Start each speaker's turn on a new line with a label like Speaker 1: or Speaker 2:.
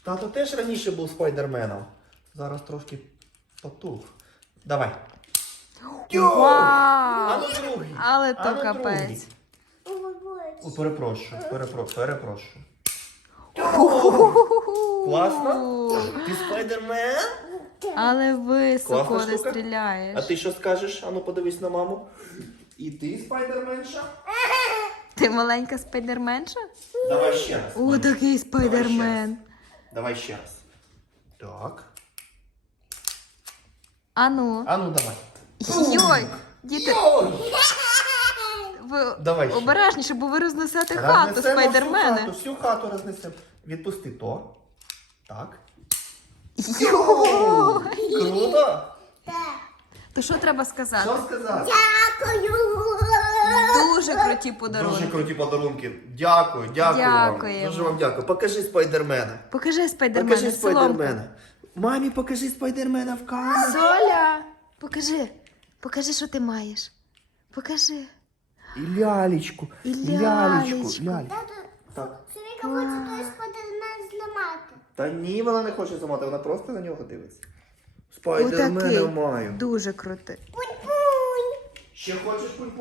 Speaker 1: Тато теж раніше був спайдерменом. Зараз трошки потух. Давай.
Speaker 2: Вау!
Speaker 1: А ну другий.
Speaker 2: Але
Speaker 1: А
Speaker 2: то
Speaker 1: ну,
Speaker 2: капець.
Speaker 1: О, перепрошую. Класно? Ти спайдермен?
Speaker 2: Але високо
Speaker 1: Класна
Speaker 2: не
Speaker 1: штука.
Speaker 2: стріляєш.
Speaker 1: А ти що скажеш? Ану, подивись на маму. І ти спайдерменша?
Speaker 2: Ти маленька спайдерменша?
Speaker 1: Давай ще раз.
Speaker 2: О, такий спайдермен.
Speaker 1: Давай ще раз. Так.
Speaker 2: Ану.
Speaker 1: Ану, давай.
Speaker 2: Йой! Діти,
Speaker 1: Ой!
Speaker 2: ви
Speaker 1: Давай ще.
Speaker 2: обережніше, бо ви рознесете хату,
Speaker 1: Рознесемо
Speaker 2: спайдермени.
Speaker 1: всю хату рознесемо. Відпусти то. Так.
Speaker 2: Йой!
Speaker 1: Круто!
Speaker 2: То що треба сказати?
Speaker 1: Що сказати?
Speaker 2: Дуже круті подарунки.
Speaker 1: Дуже круті подарунки. Дякую, дякую вам.
Speaker 2: Дякуємо.
Speaker 1: Дуже вам дякую. Покажи спайдермена.
Speaker 2: Покажи спайдермена.
Speaker 1: Покажи
Speaker 2: Соломка.
Speaker 1: спайдермена. Мамі, покажи спайдермена в камеру.
Speaker 2: Соля, покажи. Покажи, що ти маєш. Покажи.
Speaker 1: І лялечку.
Speaker 2: І
Speaker 1: лялечку.
Speaker 2: лялечку.
Speaker 1: Так.
Speaker 3: Сирика хоче той спайдермен зламати.
Speaker 1: Та ні, вона не хоче зламати, вона просто на нього дивиться. Спайдермена
Speaker 2: Отакий.
Speaker 1: маю.
Speaker 2: Дуже крутий.
Speaker 1: Ще хочеш пульпу?